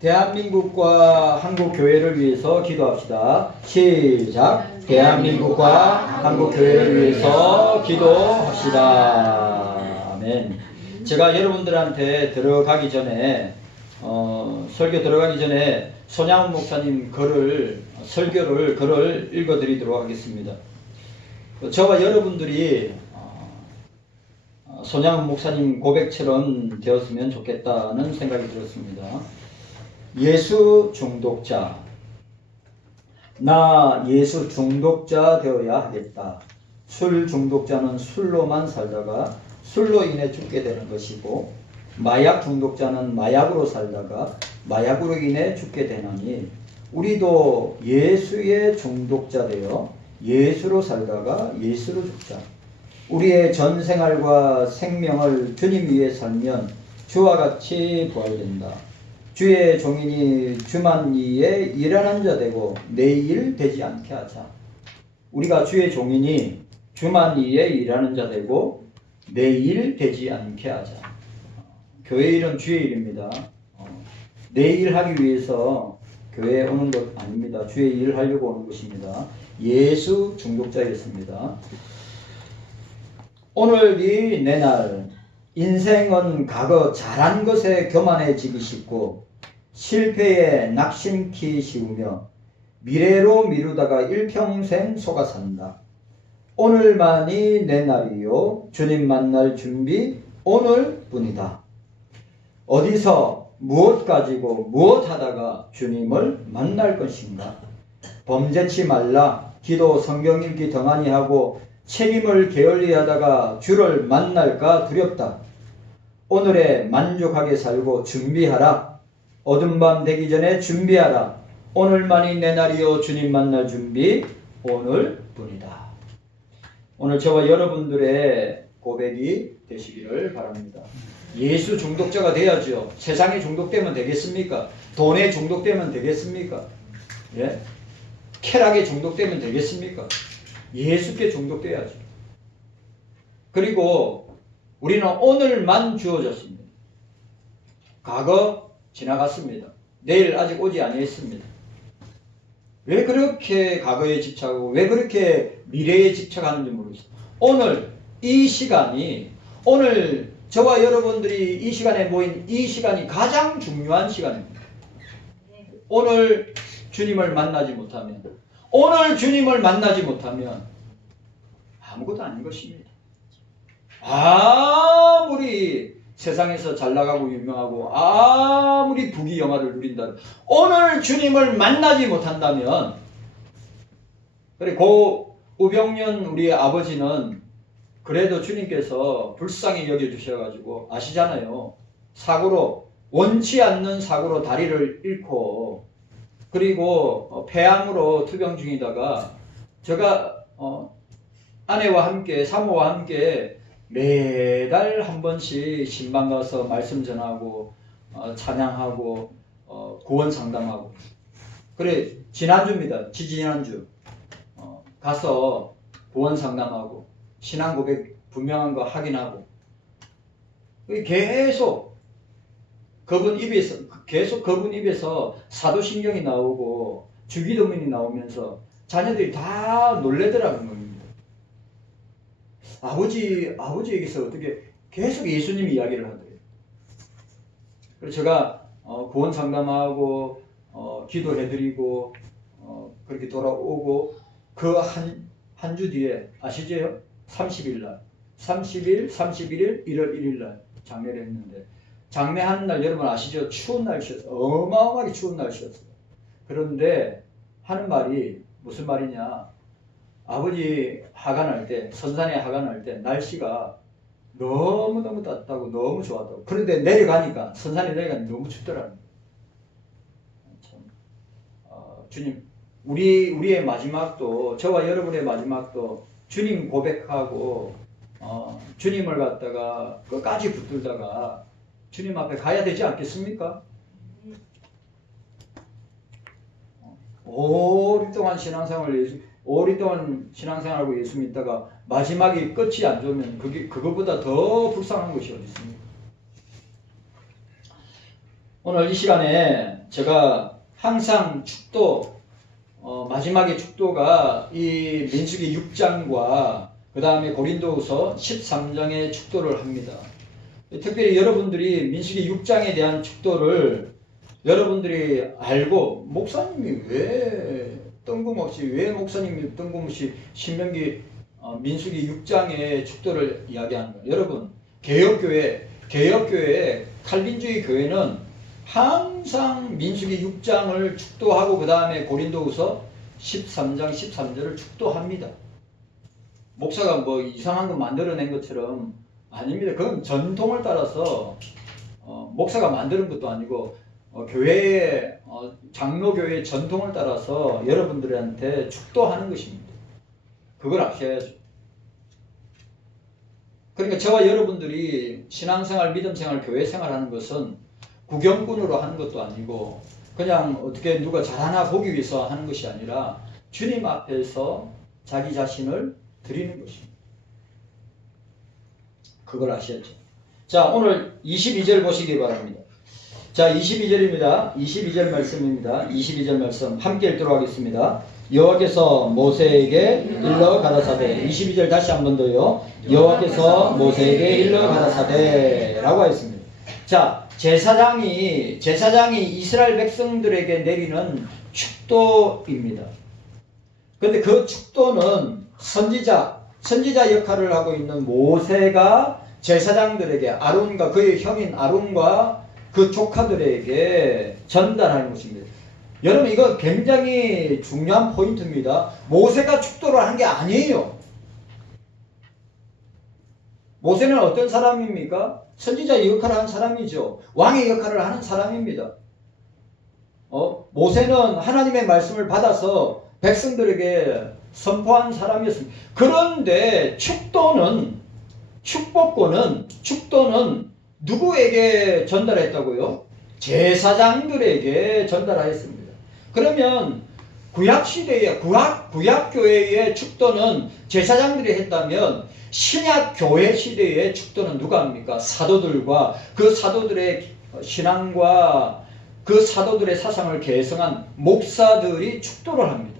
대한민국과 한국교회를 위해서 기도합시다. 시작. 대한민국과 한국교회를 위해서 기도합시다. 아멘. 제가 여러분들한테 들어가기 전에 설교 들어가기 전에 손양훈 목사님 글을 읽어드리도록 하겠습니다. 저와 여러분들이 손양훈 목사님 고백처럼 되었으면 좋겠다는 생각이 들었습니다. 예수 중독자. 나 예수 중독자 되어야 하겠다. 술 중독자는 술로만 살다가 술로 인해 죽게 되는 것이고, 마약 중독자는 마약으로 살다가 마약으로 인해 죽게 되나니, 우리도 예수의 중독자 되어 예수로 살다가 예수로 죽자. 우리의 전 생활과 생명을 주님 위해 살면 주와 같이 부활된다. 주의 종인이 주만리에 일하는 자 되고 내일 되지 않게 하자. 우리가 주의 종인이 주만리에 일하는 자 되고 내일 되지 않게 하자. 교회 일은 주의 일입니다. 내일 하기 위해서 교회에 오는 것 아닙니다. 주의 일을 하려고 오는 것입니다. 예수 중독자였습니다. 오늘이 내 날. 인생은 과거 잘한 것에 교만해지기 쉽고 실패에 낙심키 쉬우며 미래로 미루다가 일평생 속아 산다. 오늘만이 내 날이요. 주님 만날 준비 오늘뿐이다. 어디서 무엇 가지고 무엇 하다가 주님을 만날 것인가? 범죄치 말라. 기도 성경 읽기 덩하니 하고 책임을 게을리 하다가 주를 만날까 두렵다. 오늘에 만족하게 살고 준비하라. 어둠 밤 되기 전에 준비하라. 오늘만이 내 날이요. 주님 만날 준비 오늘뿐이다. 오늘 저와 여러분들의 고백이 되시기를 바랍니다. 예수 중독자가 돼야죠. 세상에 중독되면 되겠습니까? 돈에 중독되면 되겠습니까? 예? 쾌락에 중독되면 되겠습니까? 예수께 중독돼야죠. 그리고 우리는 오늘만 주어졌습니다. 과거 지나갔습니다. 내일 아직 오지 아니했습니다. 왜 그렇게 과거에 집착하고 왜 그렇게 미래에 집착하는지 모르겠어요. 오늘 이 시간이, 오늘 저와 여러분들이 이 시간에 모인 이 시간이 가장 중요한 시간입니다. 오늘 주님을 만나지 못하면, 오늘 주님을 만나지 못하면 아무것도 아닌 것입니다. 아무리 세상에서 잘나가고 유명하고 아무리 부귀영화를 누린다면 오늘 주님을 만나지 못한다면, 그리고 우병년 우리 아버지는 그래도 주님께서 불쌍히 여겨주셔가지고 아시잖아요. 사고로, 원치 않는 사고로 다리를 잃고 그리고 폐암으로 투병 중이다가 제가 아내와 함께 사모와 함께 매달 한 번씩 신방 가서 말씀 전하고 찬양하고 구원 상담하고, 그래 지난주입니다. 지지난주 가서 구원 상담하고 신앙 고백 분명한 거 확인하고, 계속 그분 입에서 사도신경이 나오고 주기도문이 나오면서 자녀들이 다 놀래더라는 겁니다. 아버지에게서 어떻게 계속 예수님 이야기를 하더래요. 그래서 제가 구원 상담하고 기도해드리고 그렇게 돌아오고 그 한 주 뒤에 아시죠? 30일 날 30일, 31일, 1월 1일 날 장례를 했는데, 장례하는 날 여러분 아시죠? 추운 날씨였어요. 어마어마하게 추운 날씨였어요. 그런데 하는 말이 무슨 말이냐? 아버지 하관할 때, 선산에 하관할 때 날씨가 너무너무 따뜻하고 너무 좋았다고. 그런데 내려가니까, 선산에 내려가니까 너무 춥더라고요. 참, 주님, 우리의 마지막도, 저와 여러분의 마지막도 주님 고백하고 주님을 갖다가 끝까지 붙들다가 주님 앞에 가야 되지 않겠습니까? 오랫동안 신앙생활하고 예수 믿다가 마지막에 끝이 안 좋으면 그거보다 더 불쌍한 것이 어디 있습니까? 오늘 이 시간에 제가 항상 축도, 마지막에 축도가 이 민수기 6장과 그 다음에 고린도후서 13장의 축도를 합니다. 특별히 여러분들이 민수기 6장에 대한 축도를 여러분들이 알고, 목사님이 왜 목사님이 뜬금없이 신명기 민수기 6장의 축도를 이야기하는 거예요. 여러분, 개혁교회 칼빈주의 교회는 항상 민수기 6장을 축도하고 그 다음에 고린도후서 13장 13절을 축도합니다. 목사가 뭐 이상한 거 만들어낸 것처럼 아닙니다. 그건 전통을 따라서 목사가 만드는 것도 아니고 교회의 장로교회의 전통을 따라서 여러분들한테 축도하는 것입니다. 그걸 아셔야죠. 그러니까 저와 여러분들이 신앙생활, 믿음생활, 교회생활 하는 것은 구경꾼으로 하는 것도 아니고 그냥 어떻게 누가 잘하나 보기 위해서 하는 것이 아니라 주님 앞에서 자기 자신을 드리는 것입니다. 그걸 아셔야죠. 자, 오늘 22절 보시기 바랍니다. 자, 22절입니다. 22절 말씀입니다. 22절 말씀 함께 읽도록 하겠습니다. 여호와께서 모세에게 일러 가라사대. 22절 다시 한 번 더요. 여호와께서 모세에게 일러 가라사대 라고 하였습니다. 자, 제사장이 이스라엘 백성들에게 내리는 축도입니다. 그런데 그 축도는 선지자 역할을 하고 있는 모세가 제사장들에게, 아론과 그의 형인 아론과 그 조카들에게 전달하는 것입니다. 여러분, 이거 굉장히 중요한 포인트입니다. 모세가 축도를 한 게 아니에요. 모세는 어떤 사람입니까? 선지자 역할을 하는 사람이죠. 왕의 역할을 하는 사람입니다. 모세는 하나님의 말씀을 받아서 백성들에게 선포한 사람이었습니다. 그런데 축도는 누구에게 전달했다고요? 제사장들에게 전달하였습니다. 그러면 구약교회의 축도는 제사장들이 했다면 신약교회 시대의 축도는 누가 합니까? 사도들과 그 사도들의 신앙과 그 사도들의 사상을 계승한 목사들이 축도를 합니다.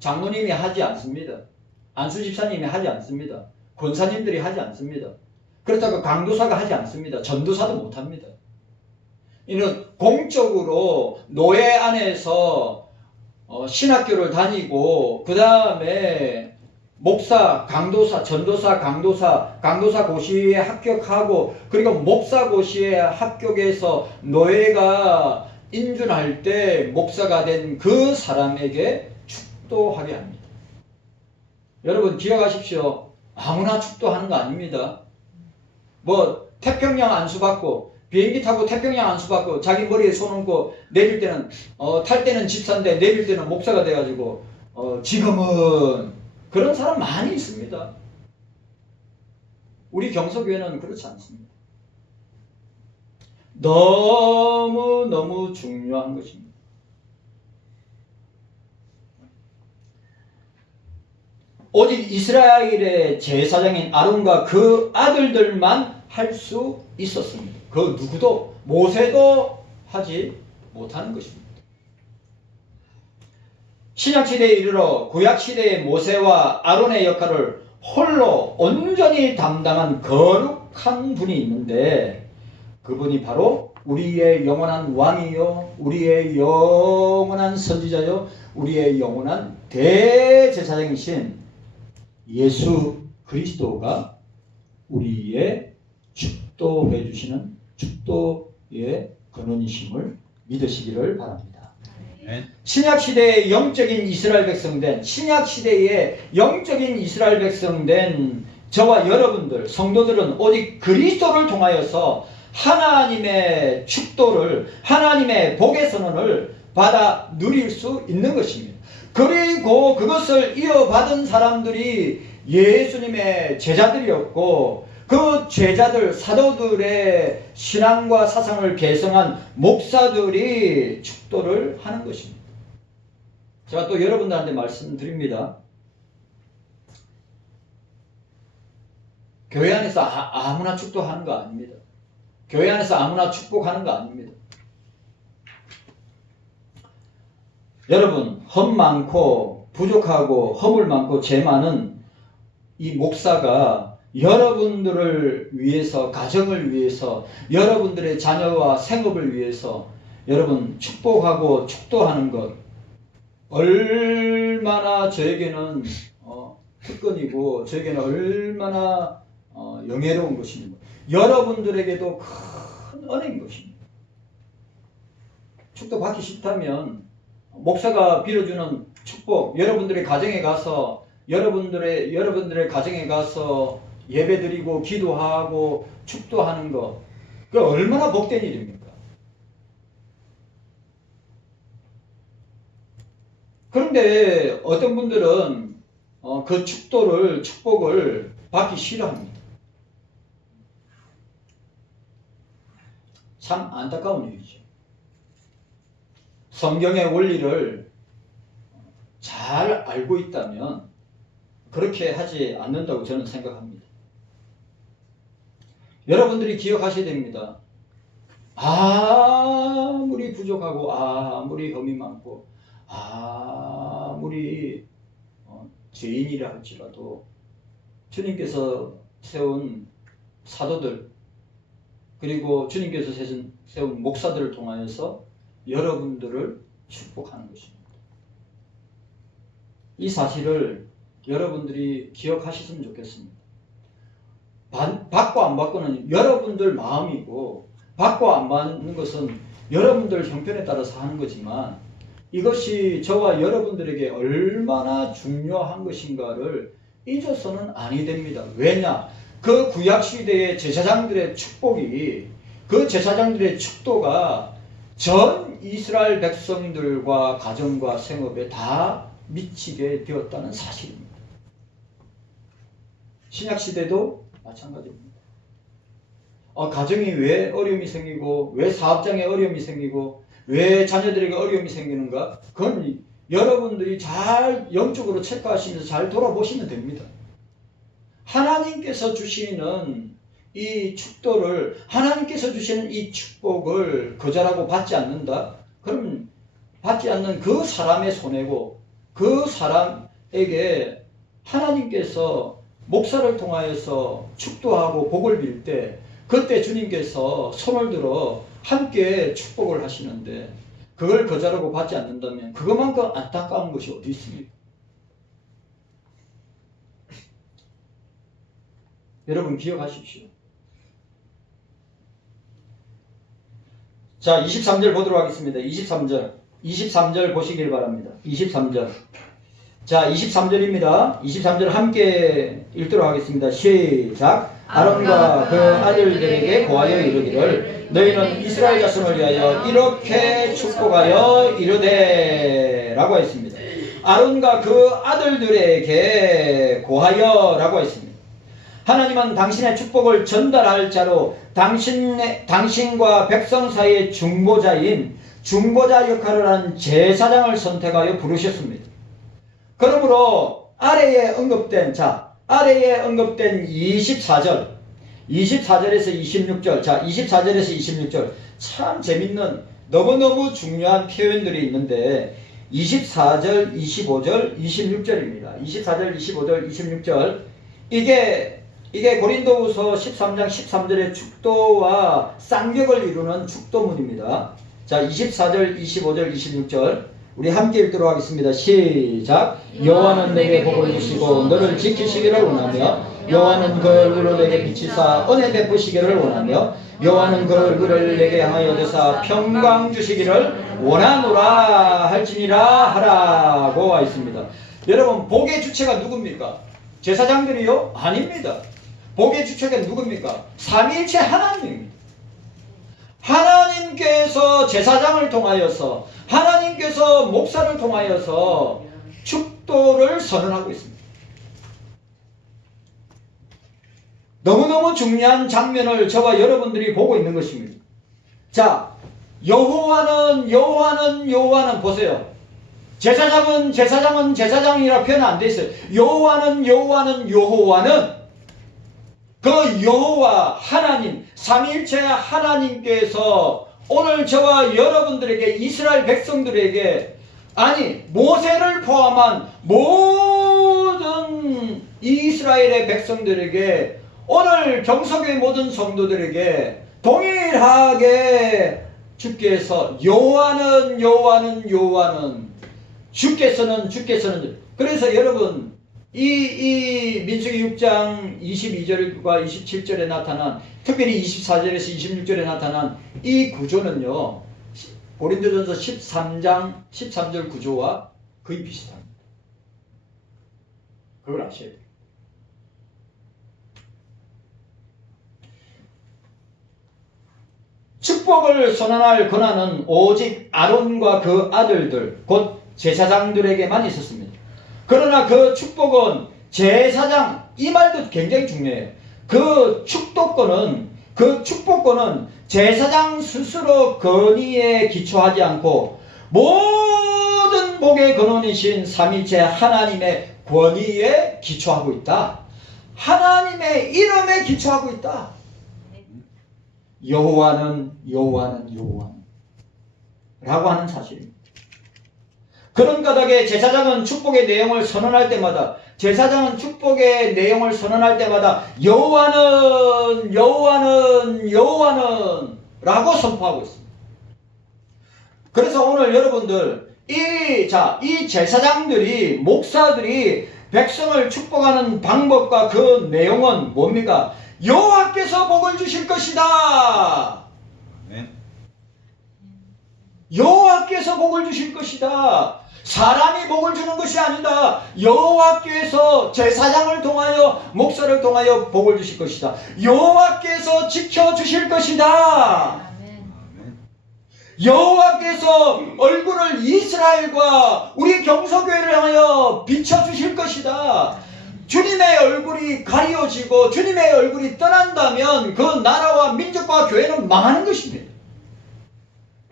장로님이 하지 않습니다. 안수집사님이 하지 않습니다. 권사님들이 하지 않습니다. 그렇다고 강도사가 하지 않습니다. 전도사도 못합니다. 이는 공적으로 노예 안에서 신학교를 다니고 그 다음에 목사, 강도사, 전도사, 강도사 고시에 합격하고 그리고 목사 고시에 합격해서 노예가 인준할 때 목사가 된 그 사람에게 축도하게 합니다. 여러분 기억하십시오. 아무나 축도하는 거 아닙니다. 뭐 태평양 안수받고 비행기 타고 태평양 안수받고 자기 머리에 손 얹고 내릴 때는 탈 때는 집사인데 내릴 때는 목사가 돼가지고 지금은 그런 사람 많이 있습니다. 우리 경서교회는 그렇지 않습니다. 너무 중요한 것입니다. 오직 이스라엘의 제사장인 아론과 그 아들들만 할 수 있었습니다. 그 누구도, 모세도 하지 못하는 것입니다. 신약시대에 이르러 구약시대의 모세와 아론의 역할을 홀로 온전히 담당한 거룩한 분이 있는데 그분이 바로 우리의 영원한 왕이요, 우리의 영원한 선지자요, 우리의 영원한 대제사장이신 예수 그리스도가 우리의 축도해 주시는 축도의 근원이심을 믿으시기를 바랍니다. 신약시대의 영적인 이스라엘 백성된, 신약시대의 영적인 이스라엘 백성된 저와 여러분들, 성도들은 오직 그리스도를 통하여서 하나님의 축도를, 하나님의 복의 선언을 받아 누릴 수 있는 것입니다. 그리고 그것을 이어받은 사람들이 예수님의 제자들이었고 그 제자들, 사도들의 신앙과 사상을 계승한 목사들이 축도를 하는 것입니다. 제가 또 여러분들한테 말씀드립니다. 교회 안에서 아무나 축도하는 거 아닙니다. 교회 안에서 아무나 축복하는 거 아닙니다. 여러분, 험 많고 부족하고 허물 많고 죄 많은 이 목사가 여러분들을 위해서, 가정을 위해서, 여러분들의 자녀와 생업을 위해서 여러분 축복하고 축도하는 것 얼마나 저에게는 특권이고 저에게는 얼마나 영예로운 것입니다. 여러분들에게도 큰 은혜인 것입니다. 축도받기 싫다면 목사가 빌어주는 축복, 여러분들의 가정에 가서 여러분들의 가정에 가서 예배드리고 기도하고 축도하는 것, 그 얼마나 복된 일입니까? 그런데 어떤 분들은 그 축복을 받기 싫어합니다. 참 안타까운 일이죠. 성경의 원리를 잘 알고 있다면 그렇게 하지 않는다고 저는 생각합니다. 여러분들이 기억하셔야 됩니다. 아무리 부족하고 아무리 험이 많고 아무리 죄인이라 할지라도 주님께서 세운 사도들 그리고 주님께서 세운 목사들을 통하여서 여러분들을 축복하는 것입니다. 이 사실을 여러분들이 기억하셨으면 좋겠습니다. 받고 안 받고는 여러분들 마음이고 받고 안 받는 것은 여러분들 형편에 따라서 하는 거지만 이것이 저와 여러분들에게 얼마나 중요한 것인가를 잊어서는 아니 됩니다. 왜냐? 그 구약시대의 제사장들의 축복이, 그 제사장들의 축도가 전 이스라엘 백성들과 가정과 생업에 다 미치게 되었다는 사실입니다. 신약시대도 마찬가지입니다. 가정이 왜 어려움이 생기고 왜 사업장에 어려움이 생기고 왜 자녀들에게 어려움이 생기는가? 그건 여러분들이 잘 영적으로 체크하시면서 잘 돌아보시면 됩니다. 하나님께서 주시는 이 축도를, 하나님께서 주시는 이 축복을 거절하고 받지 않는다? 그럼 받지 않는 그 사람의 손해고 그 사람에게 하나님께서 목사를 통하여서 축도하고 복을 빌 때 그때 주님께서 손을 들어 함께 축복을 하시는데 그걸 거절하고 받지 않는다면 그것만큼 안타까운 것이 어디 있습니까? 여러분 기억하십시오. 자, 23절 보도록 하겠습니다. 23절 보시길 바랍니다. 23절. 자, 23절입니다. 23절 함께 읽도록 하겠습니다. 시작. 아론과 그 아들들에게 고하여 이르기를 너희는 이스라엘 자손을 위하여 이렇게 축복하여 이르되 라고 했습니다. 아론과 그 아들들에게 고하여 라고 했습니다. 하나님은 당신의 축복을 전달할 자로 당신과 백성 사이의 중보자 역할을 한 제사장을 선택하여 부르셨습니다. 그러므로 아래에 언급된 24절, 24절에서 26절, 자, 24절에서 26절, 참 재밌는, 너무너무 중요한 표현들이 있는데, 24절, 25절, 26절입니다. 24절, 25절, 26절. 이게 고린도후서 13장 13절의 축도와 쌍벽을 이루는 축도문입니다. 자, 24절, 25절, 26절. 우리 함께 읽도록 하겠습니다. 시작. 여호와는 내게 복을 주시고 너를 지키시기를 원하며 여호와는 그 얼굴을 내게 비치사 은혜 베푸시기를 원하며 여호와는 그 얼굴을 내게 향하여 드사 평강 주시기를 원하노라 할지니라 하라고 와 있습니다. 여러분, 복의 주체가 누굽니까? 제사장들이요? 아닙니다. 복의 주체가 누굽니까? 삼위일체 하나님입니다. 하나님께서 제사장을 통하여서, 하나님께서 목사를 통하여서 축도를 선언하고 있습니다. 너무너무 중요한 장면을 저와 여러분들이 보고 있는 것입니다. 자, 여호와는 보세요. 제사장은 제사장이라 표현 안 돼 있어요. 여호와는 그 여호와 하나님, 삼위일체 하나님께서 오늘 저와 여러분들에게, 이스라엘 백성들에게, 아니 모세를 포함한 모든 이스라엘의 백성들에게, 오늘 경석의 모든 성도들에게 동일하게 주께서 여호와는 주께서는 그래서 여러분 이 민수기 6장 22절과 27절에 나타난, 특별히 24절에서 26절에 나타난 이 구조는요, 고린도전서 13장 13절 구조와 거의 비슷합니다. 그걸 아셔야 돼요. 축복을 선언할 권한은 오직 아론과 그 아들들, 곧 제사장들에게만 있었습니다. 그러나 그 축복은 제사장, 이 말도 굉장히 중요해요. 그 축복권은 제사장 스스로 권위에 기초하지 않고 모든 복의 근원이신 삼위일체 하나님의 권위에 기초하고 있다. 하나님의 이름에 기초하고 있다. 여호와는 라고 하는 사실입니다. 그런 까닭에 제사장은 축복의 내용을 선언할 때마다 여호와는 라고 선포하고 있습니다. 그래서 오늘 여러분들 이 제사장들이, 목사들이 백성을 축복하는 방법과 그 내용은 뭡니까? 여호와께서 복을 주실 것이다. 여호와께서 복을 주실 것이다. 사람이 복을 주는 것이 아니다. 여호와께서 제사장을 통하여, 목사를 통하여 복을 주실 것이다. 여호와께서 지켜주실 것이다. 여호와께서 얼굴을 이스라엘과 우리 경서교회를 향하여 비춰주실 것이다. 주님의 얼굴이 가려지고 주님의 얼굴이 떠난다면 그 나라와 민족과 교회는 망하는 것입니다.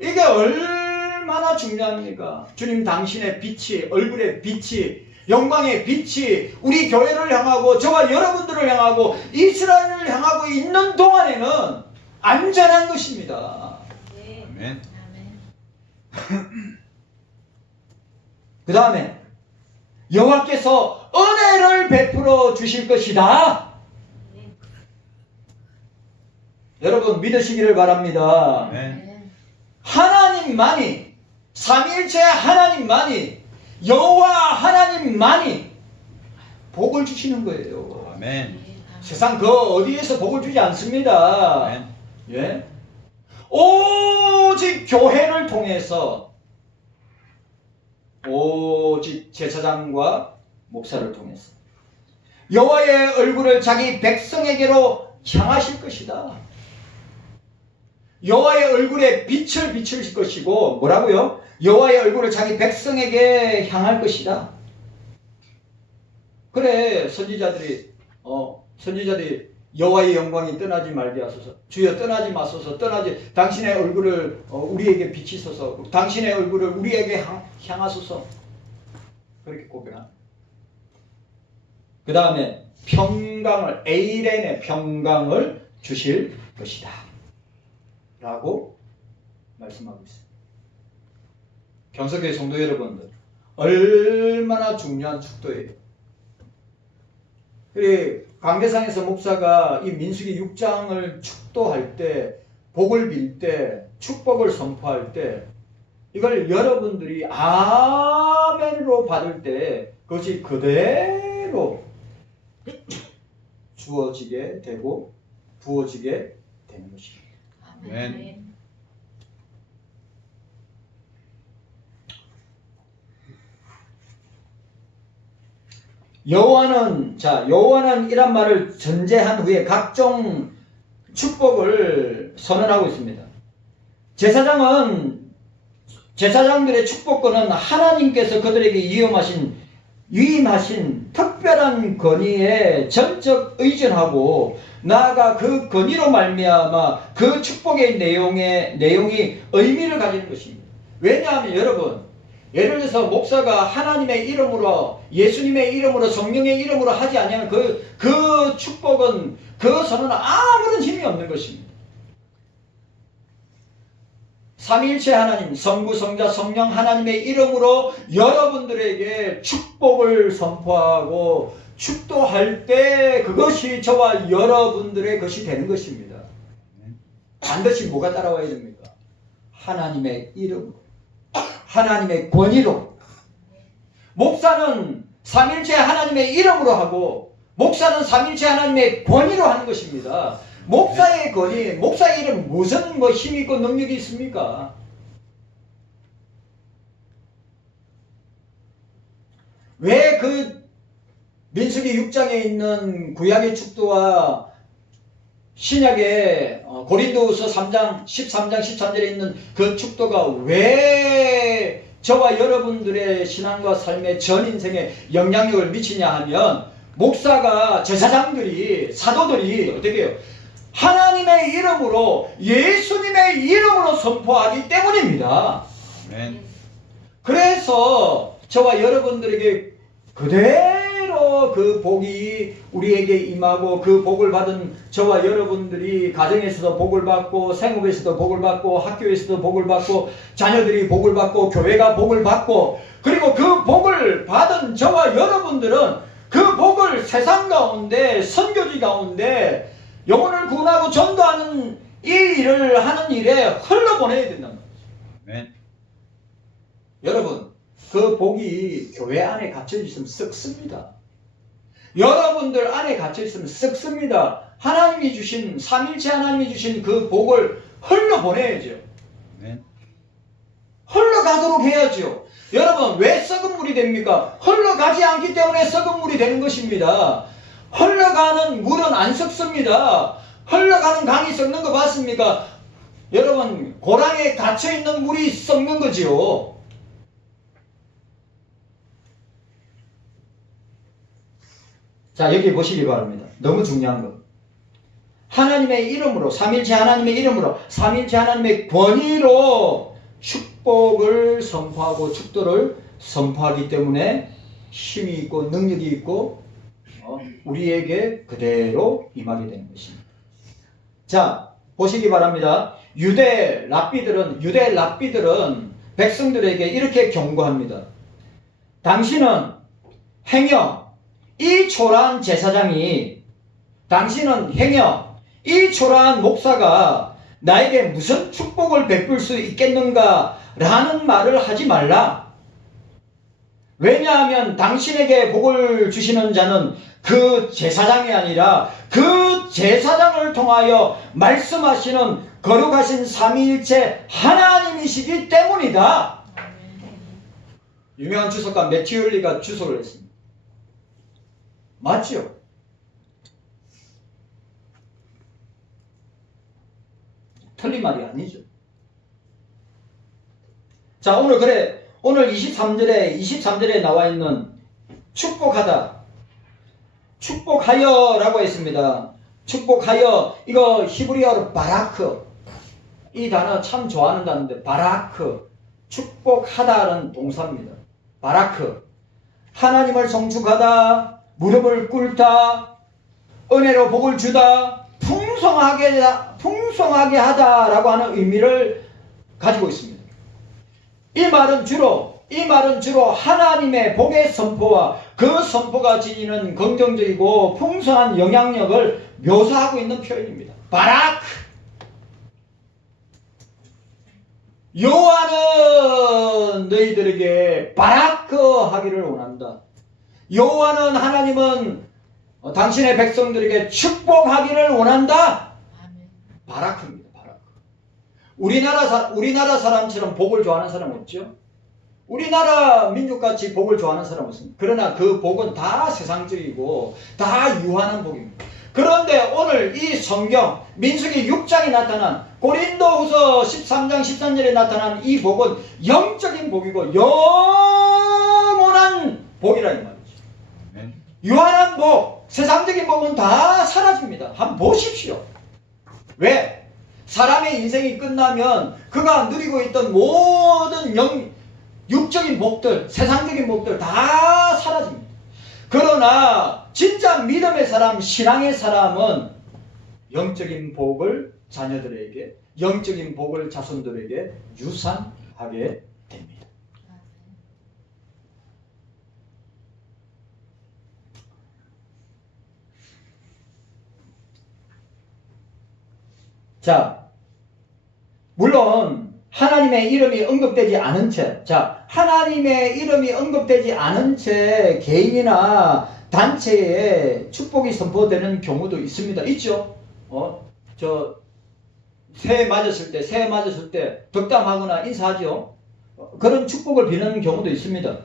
이게 얼마나 중요합니까? 주님 당신의 빛이, 얼굴의 빛이, 영광의 빛이 우리 교회를 향하고 저와 여러분들을 향하고 이스라엘을 향하고 있는 동안에는 안전한 것입니다. 아멘. 그 다음에 여호와께서 은혜를 베풀어 주실 것이다. 여러분 믿으시기를 바랍니다. 아멘. 하나님만이, 삼위일체 하나님만이, 여호와 하나님만이 복을 주시는 거예요. 아멘. 세상 그 어디에서 복을 주지 않습니다. 아멘. 예? 오직 교회를 통해서, 오직 제사장과 목사를 통해서 여호와의 얼굴을 자기 백성에게로 향하실 것이다. 여호와의 얼굴에 빛을 비칠 것이고, 뭐라고요? 여호와의 얼굴을 자기 백성에게 향할 것이다. 그래, 선지자들이 여호와의 영광이 떠나지 말게 하소서, 주여 떠나지 마소서, 당신의 얼굴을 우리에게 비치소서, 당신의 얼굴을 우리에게 향하소서, 그렇게 고백합니다. 그 다음에 평강을, 에이렌의 평강을 주실 것이다 라고 말씀하고 있습니다. 경석교회 성도 여러분들, 얼마나 중요한 축도예요. 강대상에서 목사가 이 민수기 6장을 축도할 때, 복을 빌 때, 축복을 선포할 때, 이걸 여러분들이 아멘으로 받을 때 그것이 그대로 주어지게 되고 부어지게 되는 것입니다. 아멘. 여호와는 이란 말을 전제한 후에 각종 축복을 선언하고 있습니다. 제사장들의 축복권은 하나님께서 그들에게 위임하신 특별한 권위에 전적 의존하고, 나아가 그 권위로 말미암아 그 축복의 내용이 의미를 가지는 것입니다. 왜냐하면 여러분, 예를 들어서 목사가 하나님의 이름으로, 예수님의 이름으로, 성령의 이름으로 하지 않으면 그 축복은, 그 선언은 아무런 힘이 없는 것입니다. 삼위일체 하나님, 성부, 성자, 성령 하나님의 이름으로 여러분들에게 축복을 선포하고 축도할 때 그것이 저와 여러분들의 것이 되는 것입니다. 반드시 뭐가 따라와야 됩니까? 하나님의 이름으로, 하나님의 권위로. 목사는 삼위일체 하나님의 이름으로 하고 목사는 삼위일체 하나님의 권위로 하는 것입니다. 목사의 권위, 목사의 이름 무슨 힘이 있고 능력이 있습니까? 왜 그 민수기 6장에 있는 구약의 축도와 신약의 고린도후서 3장 13장 13절에 있는 그 축도가 왜 저와 여러분들의 신앙과 삶의 전 인생에 영향력을 미치냐 하면 목사가, 제사장들이, 사도들이 어떻게 해요? 하나님의 이름으로, 예수님의 이름으로 선포하기 때문입니다. 아멘. 그래서 저와 여러분들에게 그대로 그 복이 우리에게 임하고 그 복을 받은 저와 여러분들이 가정에서도 복을 받고 생업에서도 복을 받고 학교에서도 복을 받고 자녀들이 복을 받고 교회가 복을 받고 그리고 그 복을 받은 저와 여러분들은 그 복을 세상 가운데 선교지 가운데 영혼을 구원하고 전도하는 이 일을 하는 일에 흘러보내야 된단 말이죠. 아멘. 여러분, 그 복이 교회 안에 갇혀 있으면 썩습니다. 여러분들 안에 갇혀 있으면 썩습니다. 하나님이 주신, 삼일체 하나님이 주신 그 복을 흘러보내야죠. 아멘. 흘러가도록 해야죠. 여러분, 왜 썩은 물이 됩니까? 흘러가지 않기 때문에 썩은 물이 되는 것입니다. 흘러가는 물은 안 썩습니다. 흘러가는 강이 썩는 거 봤습니까? 여러분, 고랑에 갇혀있는 물이 썩는 거지요. 자, 여기 보시기 바랍니다. 너무 중요한 거. 하나님의 이름으로, 삼일체 하나님의 이름으로, 삼일체 하나님의 권위로 축복을 선포하고 축도를 선포하기 때문에 힘이 있고 능력이 있고 우리에게 그대로 임하게 되는 것입니다. 자, 보시기 바랍니다. 유대 랍비들은 백성들에게 이렇게 경고합니다. 당신은 행여 이 초라한 제사장이, 당신은 행여 이 초라한 목사가 나에게 무슨 축복을 베풀 수 있겠는가 라는 말을 하지 말라. 왜냐하면 당신에게 복을 주시는 자는 그 제사장이 아니라 그 제사장을 통하여 말씀하시는 거룩하신 삼위일체 하나님이시기 때문이다. 유명한 주석가 매튜얼리가 주석을 했습니다. 맞죠? 틀린 말이 아니죠. 자, 오늘 오늘 23절에 나와 있는 축복하다, 축복하여라고 했습니다. 축복하여, 이거 히브리어로 바라크, 이 단어 참 좋아하는 단어인데, 바라크, 축복하다는 동사입니다. 바라크, 하나님을 송축하다, 무릎을 꿇다, 은혜로 복을 주다, 풍성하게 하다라고 하는 의미를 가지고 있습니다. 이 말은 주로 하나님의 복의 선포와 그 선포가 지니는 긍정적이고 풍성한 영향력을 묘사하고 있는 표현입니다. 바라크. 여호와는 너희들에게 바라크 하기를 원한다. 여호와는, 하나님은 당신의 백성들에게 축복하기를 원한다. 바라크입니다. 바라크. 우리나라 사람처럼 복을 좋아하는 사람 없죠? 우리나라 민족같이 복을 좋아하는 사람 없습니다. 그러나 그 복은 다 세상적이고 다 유한한 복입니다. 그런데 오늘 이 성경 민수기 6장에 나타난, 고린도후서 13장 13절에 나타난 이 복은 영적인 복이고 영원한 복이라 이 말이죠. 유한한 복, 세상적인 복은 다 사라집니다. 한번 보십시오. 왜? 사람의 인생이 끝나면 그가 누리고 있던 모든 육적인 복들, 세상적인 복들 다 사라집니다. 그러나 진짜 믿음의 사람, 신앙의 사람은 영적인 복을 자녀들에게, 영적인 복을 자손들에게 유산하게 됩니다. 자, 물론 하나님의 이름이 언급되지 않은 채, 자, 하나님의 이름이 언급되지 않은 채 개인이나 단체에 축복이 선포되는 경우도 있습니다. 있죠? 새해 맞았을 때 덕담하거나 인사하죠. 그런 축복을 비는 경우도 있습니다.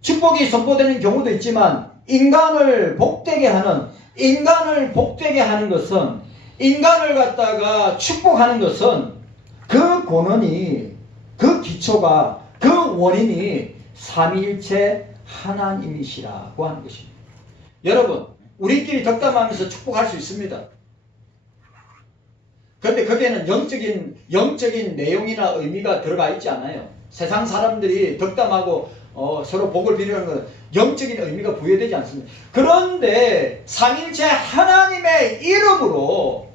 축복이 선포되는 경우도 있지만 인간을 복되게 하는 것은, 인간을 갖다가 축복하는 것은 그 근원이, 그 기초가, 그 원인이 삼위일체 하나님이시라고 하는 것입니다. 여러분, 우리끼리 덕담하면서 축복할 수 있습니다. 그런데 거기에는 영적인 내용이나 의미가 들어가 있지 않아요. 세상 사람들이 덕담하고 서로 복을 비르는 건 영적인 의미가 부여되지 않습니다. 그런데 삼위일체 하나님의 이름으로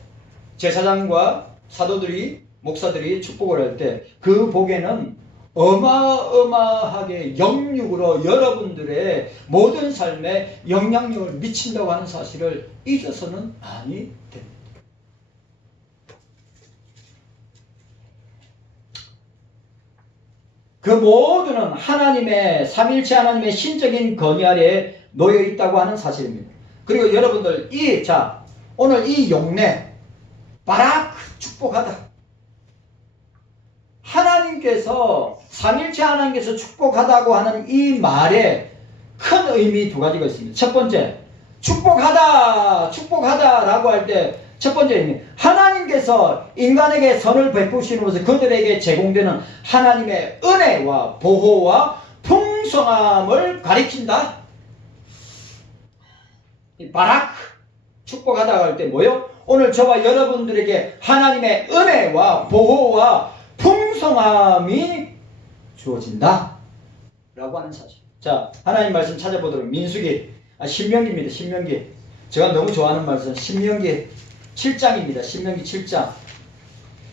제사장과 사도들이, 목사들이 축복을 할 때 그 복에는 어마어마하게 영육으로 여러분들의 모든 삶에 영향력을 미친다고 하는 사실을 잊어서는 아니 됩니다. 그 모두는 하나님의, 삼위일체 하나님의 신적인 건의 아래에 놓여 있다고 하는 사실입니다. 그리고 여러분들, 오늘 이 용례, 바라크 축복하다. 하나님께서, 삼위일체 하나님께서 축복하다고 하는 이 말에 큰 의미 두 가지가 있습니다. 첫 번째, 축복하다 라고 할 때 첫 번째 의미, 하나님께서 인간에게 선을 베푸시면서 그들에게 제공되는 하나님의 은혜와 보호와 풍성함을 가리킨다. 이 바라크, 축복하다고 할 때 뭐요? 오늘 저와 여러분들에게 하나님의 은혜와 보호와 풍성함이 주어진다 라고 하는 사실. 자, 하나님 말씀 찾아보도록, 신명기입니다. 신명기. 제가 너무 좋아하는 말씀, 신명기 7장입니다. 신명기 7장.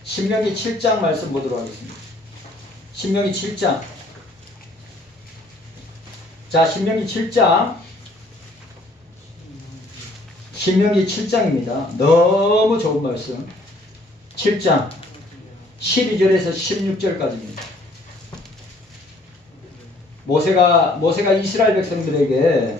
신명기 7장 말씀 보도록 하겠습니다. 신명기 7장. 자, 신명기 7장. 신명기 7장입니다. 너무 좋은 말씀. 7장 12절에서 16절까지입니다. 모세가 이스라엘 백성들에게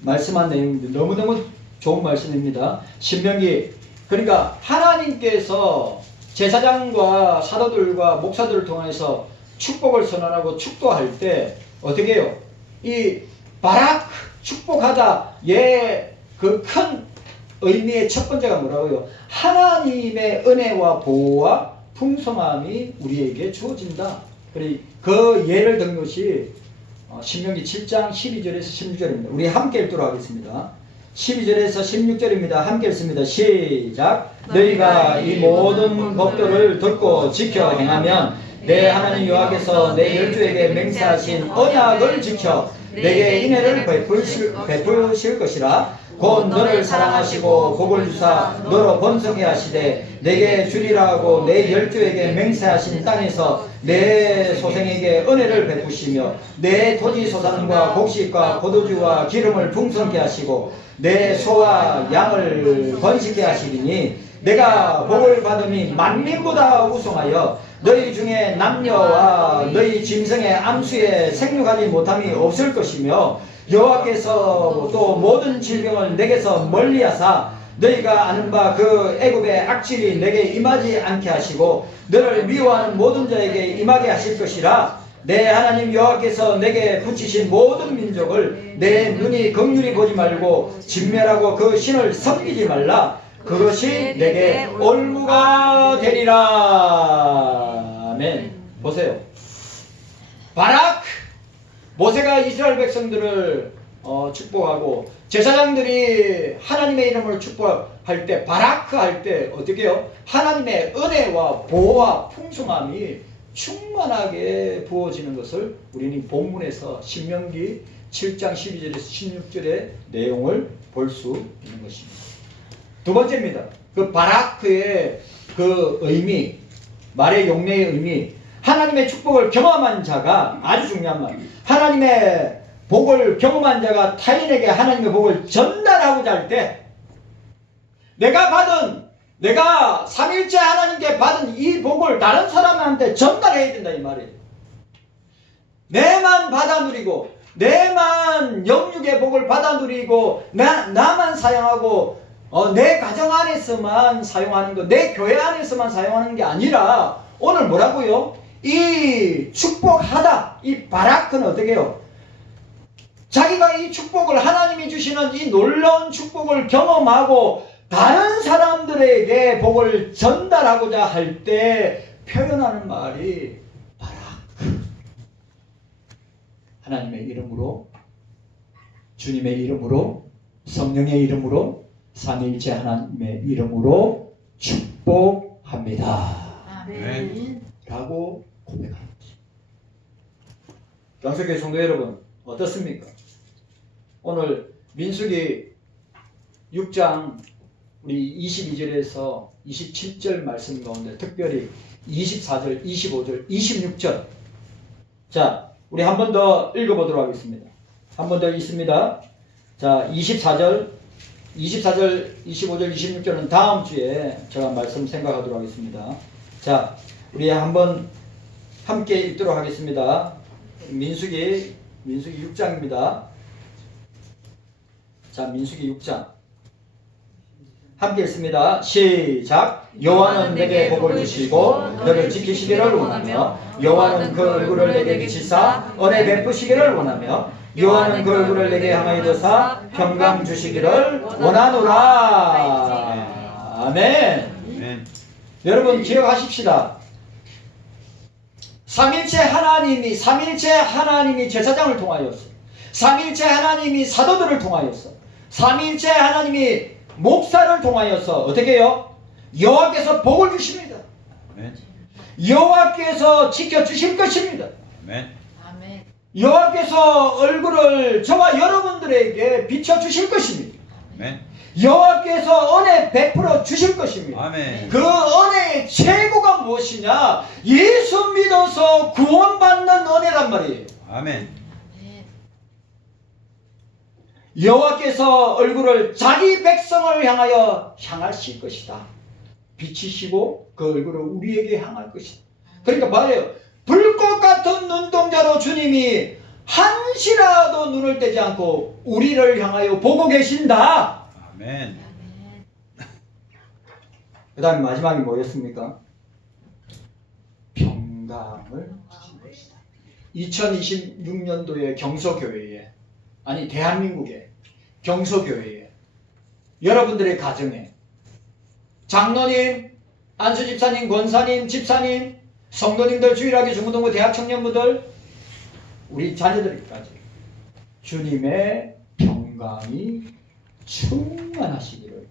말씀한 내용인데 너무너무 좋은 말씀입니다. 신명기, 그러니까 하나님께서 제사장과 사도들과 목사들을 통해서 축복을 선언하고 축도할 때 어떻게 해요? 이 바라크, 축복하다, 그 큰 의미의 첫 번째가 뭐라고요? 하나님의 은혜와 보호와 풍성함이 우리에게 주어진다. 그 예를 든 것이 신명기 7장 12절에서 16절입니다. 우리 함께 읽도록 하겠습니다. 12절에서 16절입니다. 함께 읽습니다. 시작. 너희가 이 모든 법도를 듣고 지켜 행하면 내 하나님 여호와께서 내 열조에게 맹세하신 언약을 지켜 내게 인애를 베푸실 것이라. 곧 너를 사랑하시고 복을 주사 너로 번성해 하시되 내게 주리라고 내 열조에게 맹세하신 땅에서 내 소생에게 은혜를 베푸시며 내 토지 소산과 곡식과 포도주와 기름을 풍성케 하시고 내 소와 양을 번식케 하시리니 내가 복을 받음이 만민보다 우승하여 너희 중에 남녀와 너희 짐승의 암수에 생육하지 못함이 없을 것이며 여호와께서 또 모든 질병을 내게서 멀리하사 너희가 아는 바 그 애굽의 악질이 내게 임하지 않게 하시고 너를 미워하는 모든 자에게 임하게 하실 것이라. 내 하나님 여호와께서 내게 붙이신 모든 민족을 내 눈이 긍휼히 보지 말고 진멸하고 그 신을 섬기지 말라. 그것이 내게 올무가 되리라. 아멘. 보세요. 바라크, 모세가 이스라엘 백성들을 축복하고 제사장들이 하나님의 이름으로 축복할 때, 바라크 할 때 어떻게 해요? 하나님의 은혜와 보호와 풍성함이 충만하게 부어지는 것을 우리는 본문에서 신명기 7장 12절에서 16절의 내용을 볼 수 있는 것입니다. 두 번째입니다. 그 바라크의 그 의미, 말의 용례의 의미, 하나님의 축복을 경험한 자가, 아주 중요한 말, 하나님의 복을 경험한 자가 타인에게 하나님의 복을 전달하고자 할 때 내가 삼일째 하나님께 받은 이 복을 다른 사람한테 전달해야 된다 이 말이에요. 내만 받아 누리고 내만 영육의 복을 받아 누리고 나만 사용하고 내 가정 안에서만 사용하는 것, 내 교회 안에서만 사용하는 게 아니라 오늘 뭐라고요? 이 축복하다, 이 바라크는 어떻게 해요? 자기가 이 축복을, 하나님이 주시는 이 놀라운 축복을 경험하고 다른 사람들에게 복을 전달하고자 할 때 표현하는 말이 바라크. 하나님의 이름으로, 주님의 이름으로, 성령의 이름으로, 삼위일체 하나님의 이름으로 축복합니다. 아멘. 라고 고백하는 거죠. 경석교회 성도 여러분, 어떻습니까? 오늘 민수기 6장 우리 22절에서 27절 말씀 가운데 특별히 24절, 25절, 26절, 자, 우리 한 번 더 읽어보도록 하겠습니다. 한 번 더 있습니다. 자, 24절, 25절, 26절은 다음 주에 제가 말씀 생각하도록 하겠습니다. 자, 우리 한번 함께 읽도록 하겠습니다. 민수기 6장입니다. 자, 민수기 6장 함께 읽습니다. 시작. 여호와는 내게 복을 주시고 너를 지키시기를 원하며 여호와는 그 얼굴을 내게 비치사 은혜 베푸시기를 원하며 여호와는 그 얼굴을 내게 향하여 드사 평강 주시기를 원하노라. 아멘. 아멘. 여러분 기억하십시다. 삼일체 하나님이 제사장을 통하였어. 삼일체 하나님이 사도들을 통하였어. 삼일체 하나님이 목사를 통하여서 어떻게 해요? 여호와께서 복을 주십니다. 아멘. 여호와께서 지켜주실 것입니다. 아멘. 아멘. 여호와께서 얼굴을 저와 여러분들에게 비춰주실 것입니다. 아멘. 여호와께서 은혜 베풀어 주실 것입니다. 아멘. 그 은혜의 최고가 무엇이냐? 예수 믿어서 구원받는 은혜란 말이에요. 아멘. 여호와께서 얼굴을 자기 백성을 향하여 향하실 것이다. 비치시고 그 얼굴을 우리에게 향할 것이다. 그러니까 말해요. 불꽃 같은 눈동자로 주님이 한시라도 눈을 떼지 않고 우리를 향하여 보고 계신다. 아멘. 그 다음에 마지막이 뭐였습니까? 평강을 주신 것이다. 2026년도의 경서교회에, 아니 대한민국의 경서교회에, 여러분들의 가정에, 장로님, 안수집사님, 권사님, 집사님, 성도님들, 주일학교 중고등부 대학 청년부들, 우리 자녀들까지 주님의 평강이 충만하시기를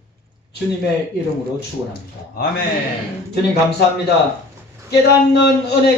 주님의 이름으로 축원합니다. 아멘. 주님 감사합니다. 깨닫는 은혜가